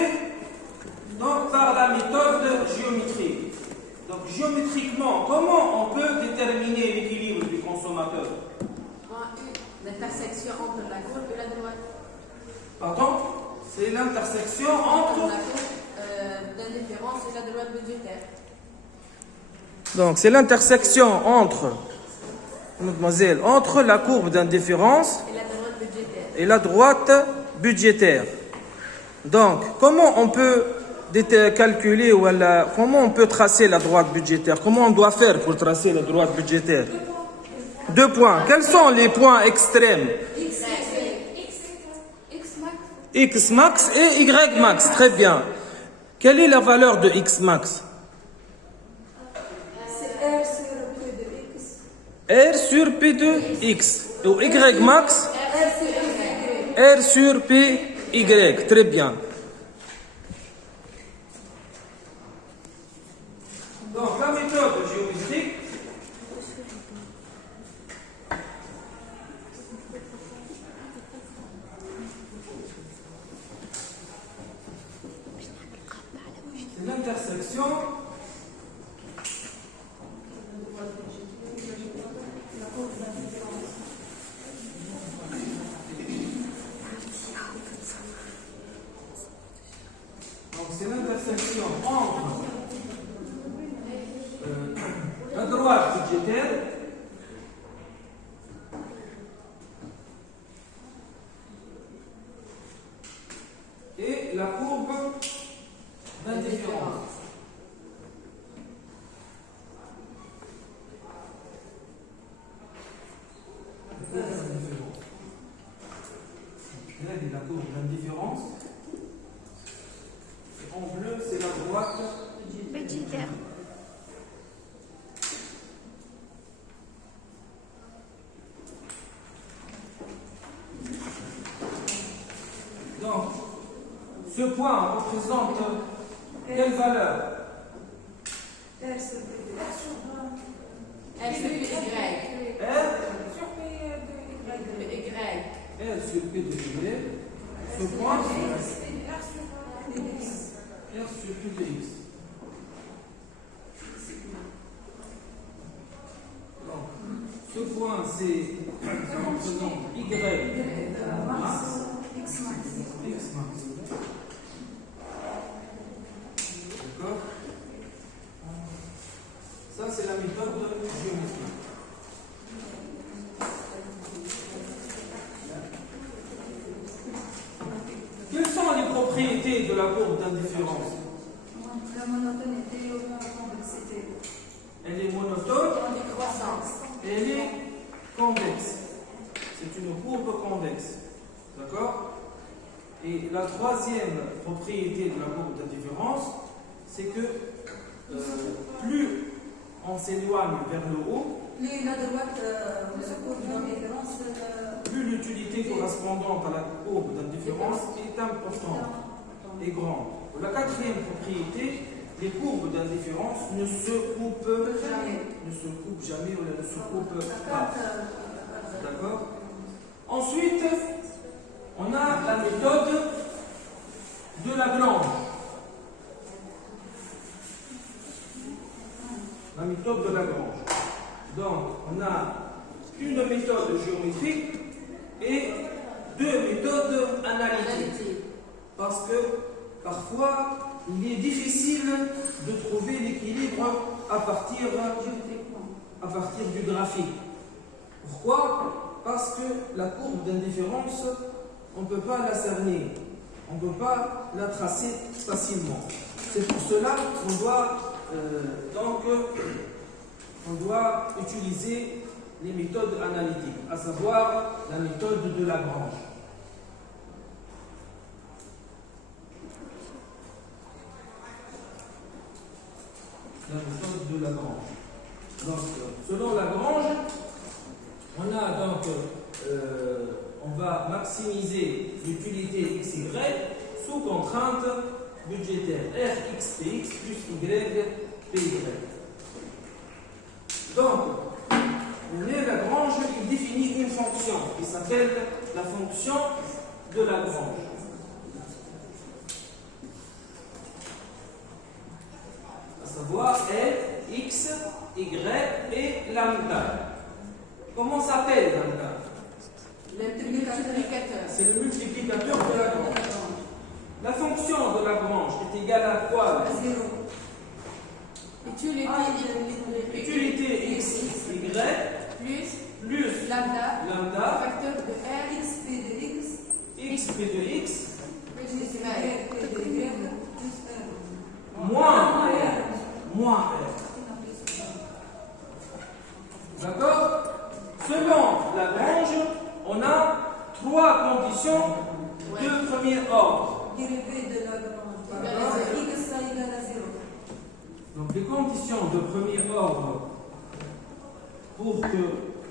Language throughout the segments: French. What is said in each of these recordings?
commencer donc, par la méthode géométrique. Donc, géométriquement, comment on peut déterminer l'équilibre du consommateur? L'intersection entre la courbe et la droite. Pardon? C'est l'intersection entre la courbe d'indifférence et la droite budgétaire. Donc, c'est l'intersection entre, mademoiselle, entre la courbe d'indifférence et la droite budgétaire. Donc, comment on peut calculer ou comment on peut tracer la droite budgétaire? Comment on doit faire pour tracer la droite budgétaire? 2 points. Quels sont les points extrêmes? X max et Y max. Très bien. Quelle est la valeur de X max? R sur P de X. Et Y max? R sur P Y. Très bien. Donc, la méthode géométrique c'est l'intersection entre la droite budgétaire et la courbe d'indifférence. La courbe d'indifférence. En bleu, c'est la droite budgétaire. Donc, ce point représente quelle valeur? R sur Y. R sur P de Y. R sur P de Y. Ce point, c'est R sur P de X. Donc, ce point, ça représente Y max, X max. D'accord? Ça, c'est la méthode géométrique. Quelles sont les propriétés de la courbe d'indifférence? La monotonité ou la convexité. Elle est monotone Croissance. et elle est convexe. C'est une courbe convexe. D'accord? Et la troisième propriété de la courbe d'indifférence, c'est que plus on s'éloigne vers le haut, La droite, la courbe d'indifférence. plus l'utilité correspondante à la courbe d'indifférence est importante et grande. La quatrième propriété, les courbes d'indifférence ne se coupent jamais ou ne se coupent pas. D'accord? Ensuite, on a la méthode de Lagrange. La méthode de Lagrange. Donc, on a une méthode géométrique et 2 méthodes analytiques. Parce que parfois, il est difficile de trouver l'équilibre à partir du graphique. Pourquoi? Parce que la courbe d'indifférence, on ne peut pas la cerner, on ne peut pas la tracer facilement. C'est pour cela qu'on doit utiliser les méthodes analytiques, à savoir la méthode de Lagrange. La méthode de Lagrange. Donc, selon Lagrange, on va maximiser l'utilité XY sous contrainte budgétaire RXPX plus YPY. Donc, Lagrange, il définit une fonction qui s'appelle la fonction de Lagrange. lambda. Comment s'appelle lambda? Multiplicateur. C'est le multiplicateur de Lagrange. La fonction de Lagrange est égale à quoi? Zéro. Utilité x, y, plus lambda, Facteur de R. x p de x, moins R. D'accord? Selon Lagrange, on a trois conditions de premier ordre. Dérivé de Lagrange. X égale à zéro. Donc les conditions de premier ordre pour que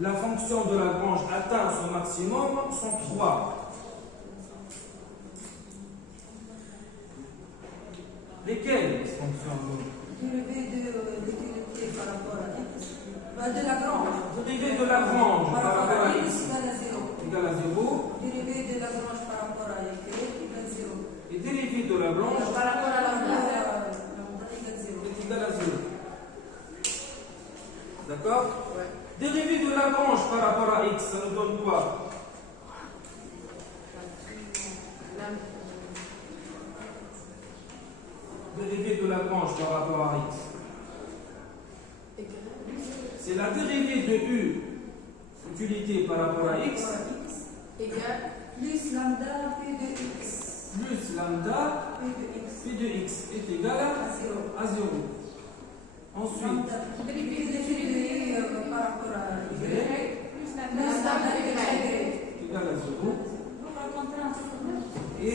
la fonction de Lagrange atteigne son maximum sont trois. Lesquelles fonctions? Dérivé de l'utilité par rapport à X. De Lagrange. Dérivé de Lagrange Par rapport à X X égale à zéro. égale à 0 Dérivé de Lagrange par rapport à Y égale à zéro. et dérivé de Lagrange Par rapport à lambda égale zéro. est égal à 0. D'accord? Dérivé de Lagrange par rapport à x, ça nous donne quoi? Dérivé de Lagrange par rapport à x. C'est la dérivée de u, utilité par rapport à x, Plus lambda P de X. plus lambda P de X. p de x est égal à 0. Ensuite, Dérivé de par rapport à Y. Plus lambda P de Y. égal à 0. Et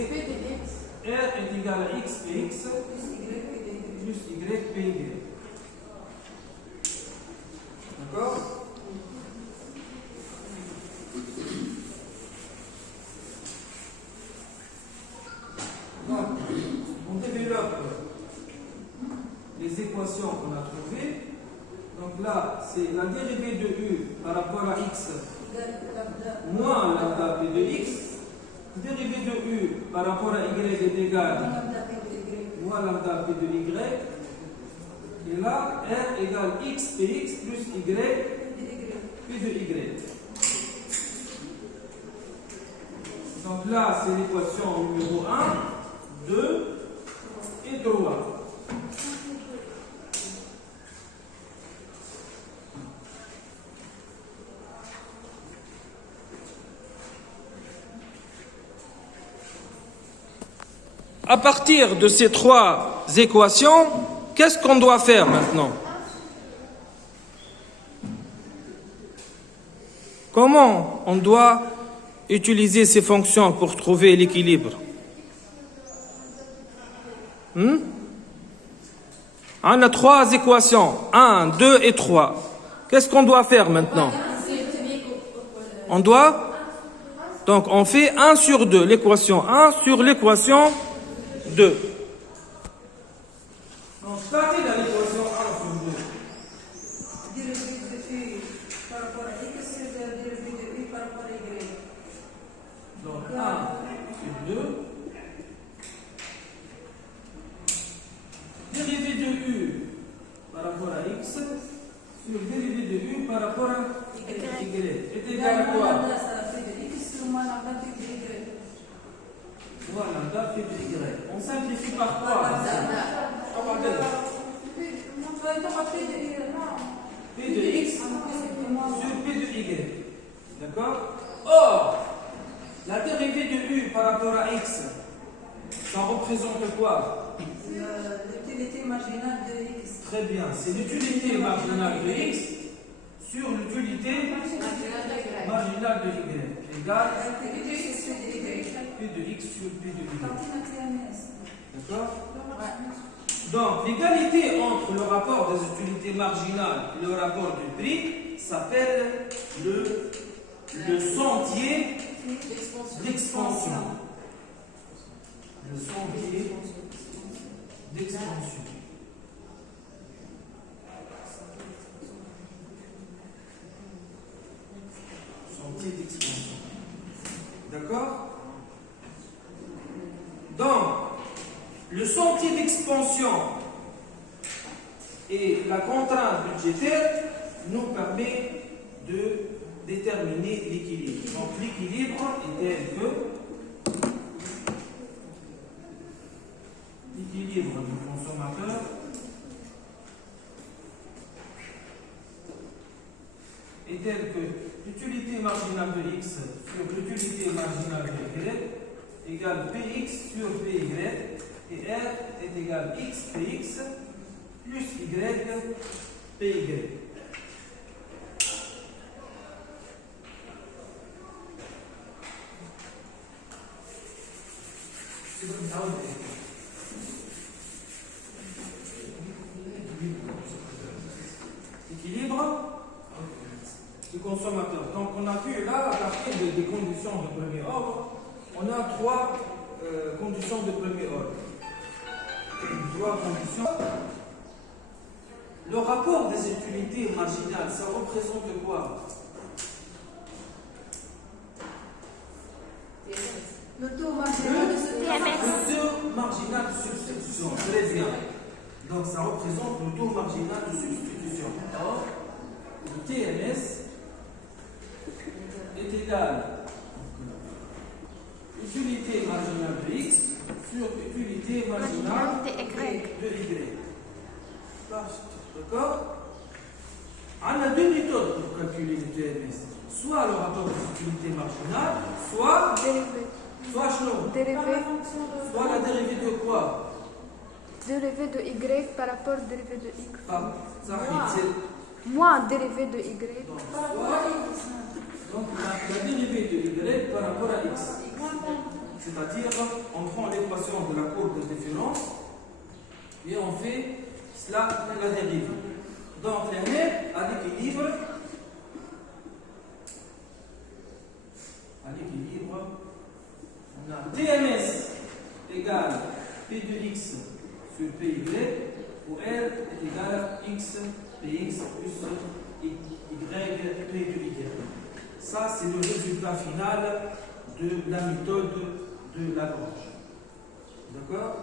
R est égal à x px plus y py. D'accord? Donc, on développe les équations qu'on a trouvées. Donc là, c'est la dérivée de u par rapport à x moins lambda p de x. Dérivée de u par rapport à y est égal moins lambda p de y. Et là, R égale x px plus y p de y. Donc là, c'est l'équation numéro 1, 2 et 3. À partir de ces trois équations, qu'est-ce qu'on doit faire maintenant? Comment on doit utiliser ces fonctions pour trouver l'équilibre? On a trois équations, 1, 2 et 3. Qu'est-ce qu'on doit faire maintenant? On doit, donc on fait 1 sur 2, l'équation 1 sur l'équation 2. Donc, partez de l'équation 1 sur 2. Dérivé de U par rapport à X, c'est dérivé de U par rapport à Y. Donc 1 sur 2. Dérivé de U par rapport à X sur dérivé de U par rapport à Y est égal à quoi? Lambda, ça fait de X sur moins lambda P de Y. Moins lambda P de Y. On simplifie par quoi? P de X sur P de Y. D'accord? Or, la dérivée de U par rapport à X, ça représente quoi? L'utilité marginale de X. Très bien, c'est l'utilité marginale de X sur l'utilité marginale de Y égale P de X sur P de Y. D'accord? Donc, l'égalité entre le rapport des utilités marginales et le rapport de prix s'appelle le sentier d'expansion. Le sentier d'expansion. Sentier d'expansion. D'accord? Donc, le sentier d'expansion et la contrainte budgétaire nous permet de déterminer l'équilibre. Donc l'équilibre est tel que l'équilibre du consommateur est tel que l'utilité marginale de x sur l'utilité marginale de y égale px sur py et r est égal x px plus y py. Équilibre du consommateur. Donc on a vu là, à partir des conditions de premier ordre, on a trois conditions de premier ordre. Trois conditions. Le rapport des utilités marginales, ça représente quoi? Le taux marginal de Le taux marginal de substitution. Très bien. Donc ça représente le taux marginal de substitution. Or, le TMS est égal à utilité marginale de x sur utilité marginale de y. D'accord? On a deux méthodes pour calculer le TMS. Soit le rapport des utilités marginales, soit la dérivée de quoi? Dérivé de y par rapport au dérivé de x. Moins dérivé de y. Donc la dérivée de y par rapport à x. C'est-à-dire, on prend l'équation de la courbe de différence et on fait cela la dérive. Donc la net à l'équilibre, on a TMS égale P de x sur PY, où R est égal à x px plus y P de y. Ça, c'est le résultat final de la méthode de Lagrange. D'accord?